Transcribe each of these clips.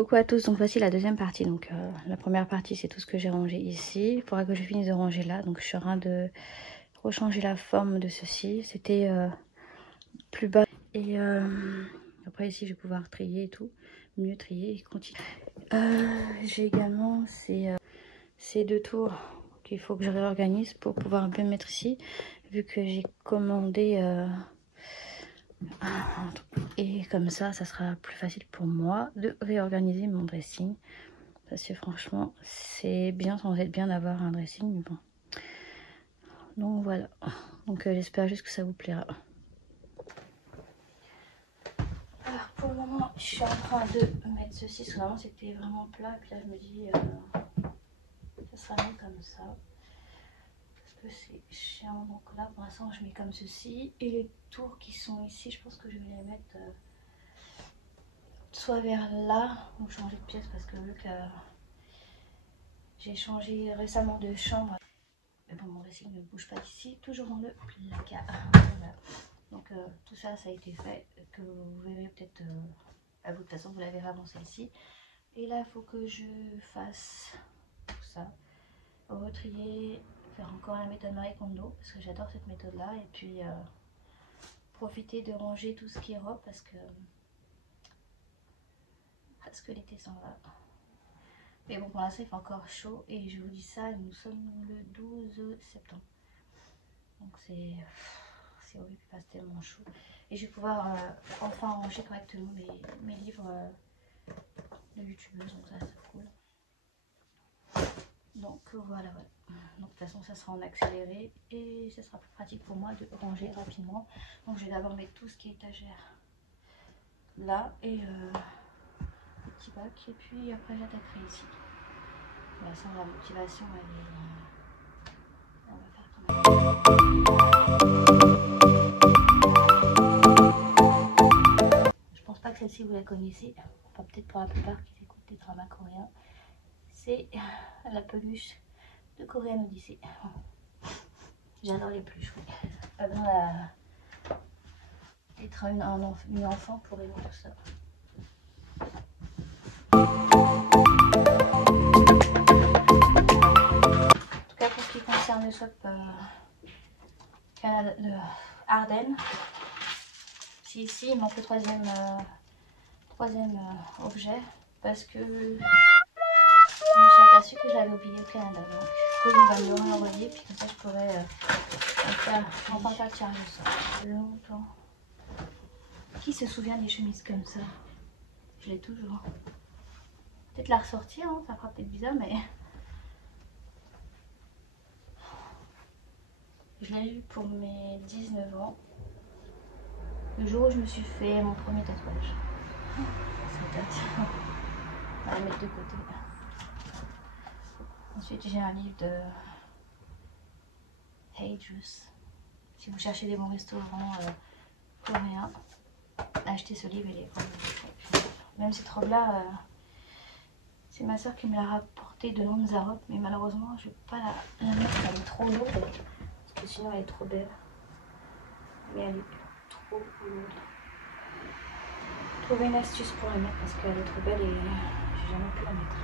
Coucou à tous, donc voici la deuxième partie. Donc la première partie c'est tout ce que j'ai rangé ici. Il faudra que je finisse de ranger là. Donc je suis en train de rechanger la forme de ceci. C'était plus bas. Et après ici je vais pouvoir trier et tout. Mieux trier et continuer. J'ai également ces deux tours qu'il faut que je réorganise pour pouvoir bien mettre ici. Vu que j'ai commandé... et comme ça sera plus facile pour moi de réorganiser mon dressing. Parce que franchement, c'est bien sans être bien d'avoir un dressing. Mais bon. Donc voilà. Donc j'espère juste que ça vous plaira. Alors pour le moment, je suis en train de mettre ceci. Parce que normalement c'était vraiment plat. Et puis là je me dis, ça sera mieux comme ça. Parce que c'est chiant. Donc là pour l'instant je mets comme ceci. Et les tours qui sont ici, je pense que je vais les mettre soit vers là. Ou changer de pièce parce que vu que j'ai changé récemment de chambre. Mais bon, mon dressing ne bouge pas d'ici, toujours dans le placard. Voilà. Donc tout ça, ça a été fait, que vous verrez peut-être, à vous de toute façon, vous l'avez avancé ici. Et là, il faut que je fasse tout ça, retrier, faire encore la méthode Marie Kondo, parce que j'adore cette méthode-là. Et puis, profiter de ranger tout ce qui est robe, parce que l'été s'en va. Mais bon, pour l'instant, il fait encore chaud. Et je vous dis ça, nous sommes le 12 septembre. Donc c'est horrible, il passe tellement chaud. Et je vais pouvoir enfin ranger correctement mes livres de youtubeuse. Donc ça, c'est cool. Donc voilà. Donc de toute façon, ça sera en accéléré. Et ça sera plus pratique pour moi de ranger rapidement. Donc je vais d'abord mettre tout ce qui est étagère là. Et le petit bac. Et puis après, j'attaquerai ici. Voilà, sans la motivation, on va faire comme ça. Je pense pas que celle-ci vous la connaissez, enfin, peut-être pour la plupart qui écoutent des dramas coréens. C'est la peluche de Korean Odyssey. J'adore les peluches, oui. Pas besoin d'être une enfant pour aimer tout ça. Le shop Canada, de Ardennes. Si ici il manque le troisième objet parce que je me suis aperçue que je l'avais oublié au Canada. Donc Colin va me le renvoyer, puis comme ça je pourrais enfin faire le tirage au sort. Longtemps. Qui se souvient des chemises comme ça? Je l'ai toujours. Peut-être la ressortir, hein, ça fera peut-être bizarre, mais je l'ai eu pour mes 19 ans, le jour où je me suis fait mon premier tatouage. Ça date. On va la mettre de côté. Ensuite, j'ai un livre de Hey Juice. Si vous cherchez des bons restaurants coréens, achetez ce livre, il est vraiment... Même cette robe-là, c'est ma soeur qui me l'a rapportée de Lanzarote, mais malheureusement, je ne vais pas la mettre, elle est trop lourde. Parce que sinon elle est trop belle, mais elle est trop lourde. Trouver une astuce pour la mettre parce qu'elle est trop belle et j'ai jamais pu la mettre.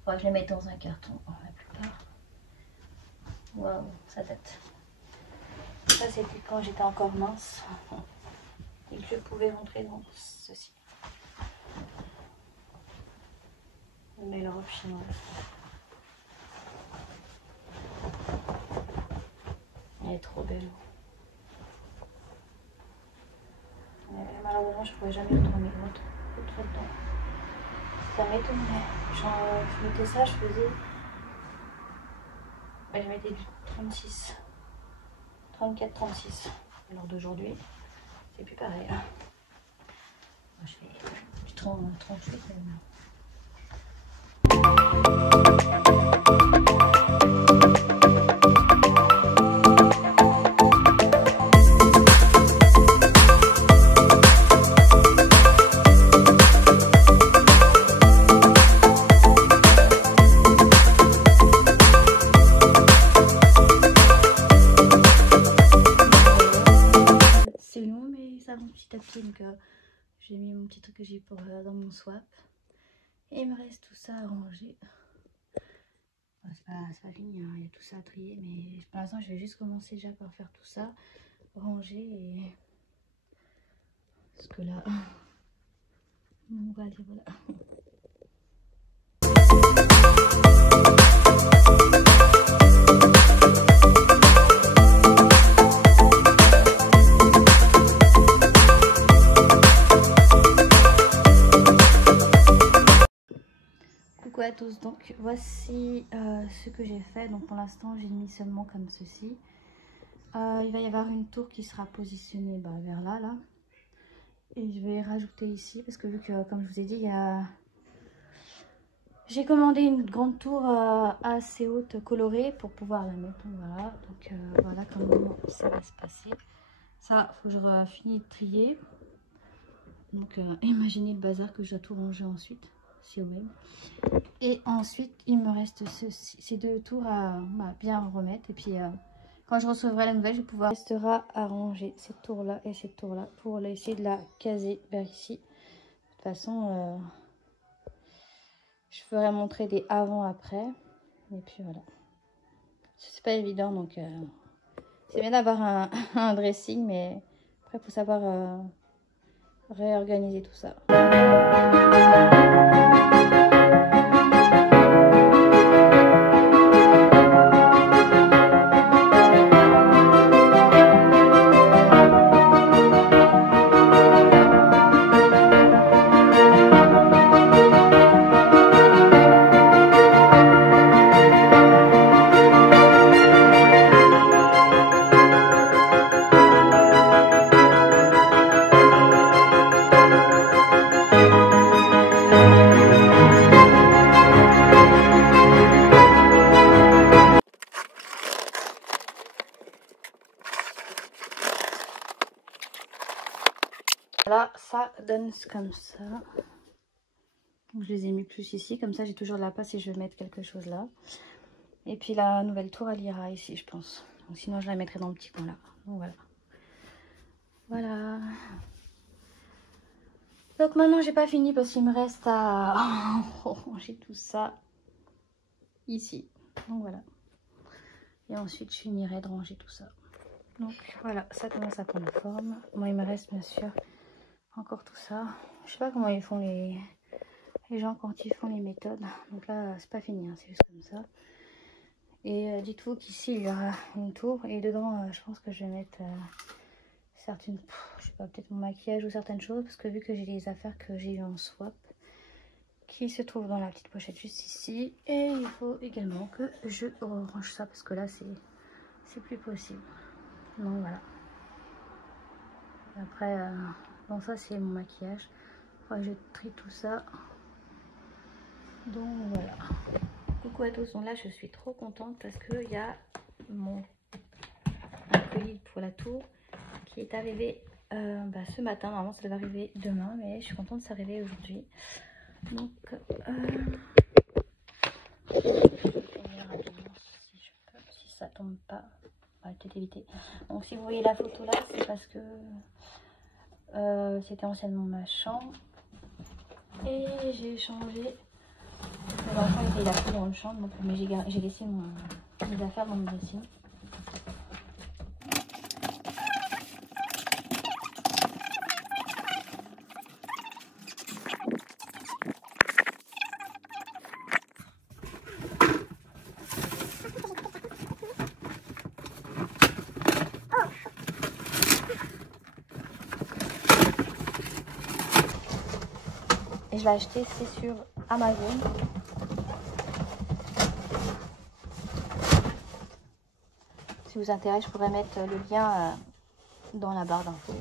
Faudra que je la mette dans un carton, la plupart. Waouh, ça date. Ça c'était quand j'étais encore mince et que je pouvais rentrer dans ceci. Mais la robe chinoise. Elle est trop belle. Malheureusement, je ne pourrais jamais retourner autre dedans. Ça m'étonnerait. Je mettais ça, je faisais... je mettais du 36. 34-36. Alors d'aujourd'hui, c'est plus pareil. Moi, je fais du 38 même. ici. Donc j'ai mis mon petit truc que j'ai pour dans mon swap. Et il me reste tout ça à ranger. Bon, c'est pas fini, hein. Il y a tout ça à trier. Mais pour l'instant, je vais juste commencer déjà par faire tout ça. Ranger et... Parce que là... On va aller, voilà. Coucou à tous, donc voici ce que j'ai fait. Donc pour l'instant j'ai mis seulement comme ceci. Il va y avoir une tour qui sera positionnée vers là, et je vais rajouter ici parce que vu que comme je vous ai dit, j'ai commandé une grande tour assez haute colorée pour pouvoir la mettre. Donc voilà comment ça va se passer. Ça, faut que je finisse de trier. Donc imaginez le bazar que je dois tout ranger ensuite. Si au même. Et ensuite il me reste ces deux tours à bien remettre. Et puis quand je recevrai la nouvelle, je vais pouvoir... Il restera à ranger cette tour là et cette tour là pour essayer de la caser vers ici. De toute façon je ferai montrer des avant après. Et puis voilà, c'est pas évident, donc c'est bien d'avoir un dressing, mais après il faut savoir réorganiser tout ça. Là, ça donne comme ça. Donc, je les ai mis plus ici, comme ça j'ai toujours de la place et je vais mettre quelque chose là. Et puis la nouvelle tour, elle ira ici, je pense. Donc, sinon, je la mettrai dans le petit coin là. Donc voilà. Voilà. Donc maintenant, j'ai pas fini parce qu'il me reste à ranger tout ça ici. Donc voilà. Et ensuite, je finirai de ranger tout ça. Donc voilà, ça commence à prendre forme. Moi, il me reste bien sûr encore tout ça. Je sais pas comment ils font les gens quand ils font les méthodes. Donc là, c'est pas fini, hein, c'est juste comme ça. Et dites-vous qu'ici, il y aura une tour. Et dedans, je pense que je vais mettre certaines... je sais pas, peut-être mon maquillage ou certaines choses. Parce que vu que j'ai les affaires que j'ai eu en swap, qui se trouvent dans la petite pochette juste ici. Et il faut également que je range ça. Parce que là, c'est plus possible. Donc voilà. Après, bon, ça c'est mon maquillage. Enfin, je trie tout ça. Donc voilà. Coucou à tous. Donc là, je suis trop contente parce qu'il y a mon colis pour la tour qui est arrivé ce matin. Normalement, ça devait arriver demain, mais je suis contente de s'arriver aujourd'hui. Donc, je vais rapidement si je peux, si ça tombe pas. On va peut-être éviter. Donc, si vous voyez la photo là, c'est parce que c'était anciennement ma chambre et j'ai changé. L'enfant il a pris dans le chambre, donc, mais j'ai laissé mes affaires dans mon dressing. Et je l'ai acheté, c'est sur Amazon. Si vous intéresse, je pourrais mettre le lien dans la barre d'infos.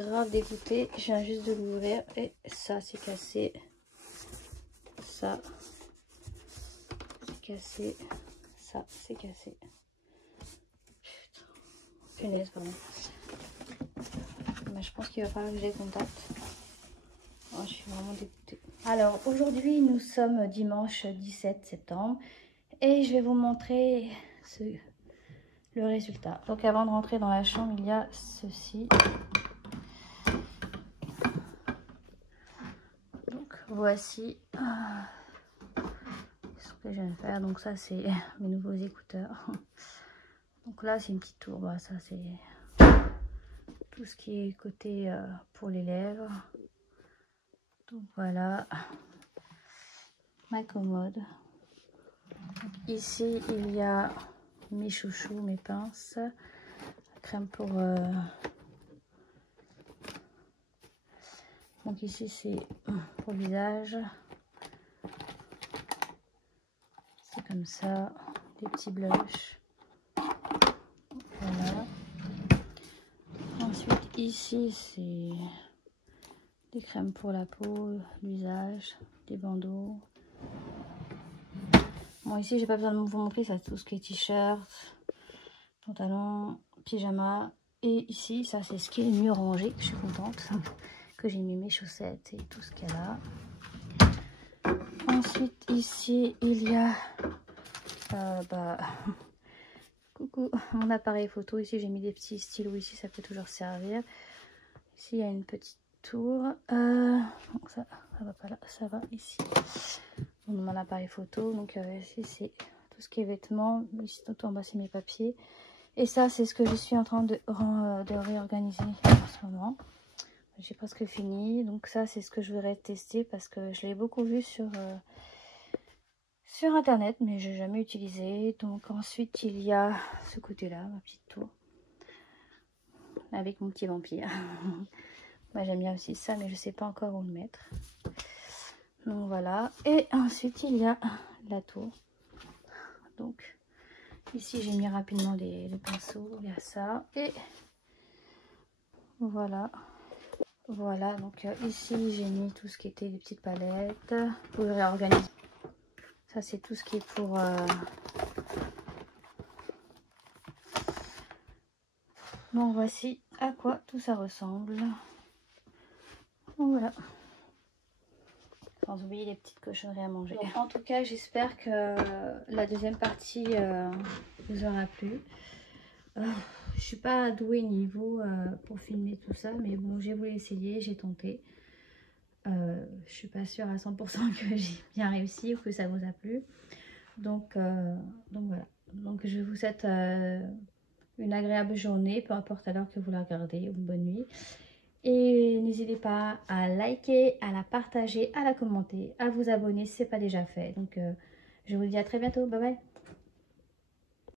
grave dégoûtée. Je viens juste de l'ouvrir et ça c'est cassé. Ça c'est cassé. Ça c'est cassé. Putain. Punaise, pardon. Mais je pense qu'il va falloir que je les contacte. Oh, je suis vraiment dégoûtée. Alors aujourd'hui nous sommes dimanche 17 septembre et je vais vous montrer le résultat. Donc avant de rentrer dans la chambre, il y a ceci. Donc voici ce que je viens de faire. Donc ça c'est mes nouveaux écouteurs. Donc là c'est une petite tour. Bah, ça c'est tout ce qui est côté pour les lèvres. Donc voilà ma commode. Donc, ici il y a mes chouchous, mes pinces, crème pour donc ici c'est pour le visage, c'est comme ça, des petits blushs, voilà. Ensuite ici c'est des crèmes pour la peau, l'usage, des bandeaux. Bon ici j'ai pas besoin de vous montrer, ça tout ce qui est t-shirt, pantalon, pyjama. Et ici ça c'est ce qui est mieux rangé, je suis contente que j'ai mis mes chaussettes et tout ce qu'elle a. Ensuite ici il y a coucou, mon appareil photo. Ici j'ai mis des petits stylos, ici ça peut toujours servir. Ici il y a une petite tour, donc ça va pas là, ça va ici. Donc, mon appareil photo, donc ici c'est tout ce qui est vêtements, ici tout en bas c'est mes papiers. Et ça c'est ce que je suis en train de réorganiser en ce moment. J'ai presque fini, donc ça c'est ce que je voudrais tester parce que je l'ai beaucoup vu sur internet, mais j'ai jamais utilisé. Donc ensuite il y a ce côté là, ma petite tour avec mon petit vampire. Moi j'aime bien aussi ça, mais je sais pas encore où le mettre. Donc voilà. Et ensuite il y a la tour. Donc ici j'ai mis rapidement les pinceaux, il y a ça. Et voilà. Voilà, donc ici j'ai mis tout ce qui était des petites palettes pour réorganiser. Ça c'est tout ce qui est pour donc voici à quoi tout ça ressemble. Donc voilà. Sans oublier les petites cochonneries à manger. Donc, en tout cas j'espère que la deuxième partie vous aura plu. Je suis pas douée niveau pour filmer tout ça, mais bon j'ai voulu essayer, j'ai tenté. Je suis pas sûre à 100% que j'ai bien réussi ou que ça vous a plu. Donc voilà. Donc je vous souhaite une agréable journée, peu importe à l'heure que vous la regardez, une bonne nuit. Et n'hésitez pas à liker, à la partager, à la commenter, à vous abonner si ce n'est pas déjà fait. Donc je vous dis à très bientôt. Bye bye.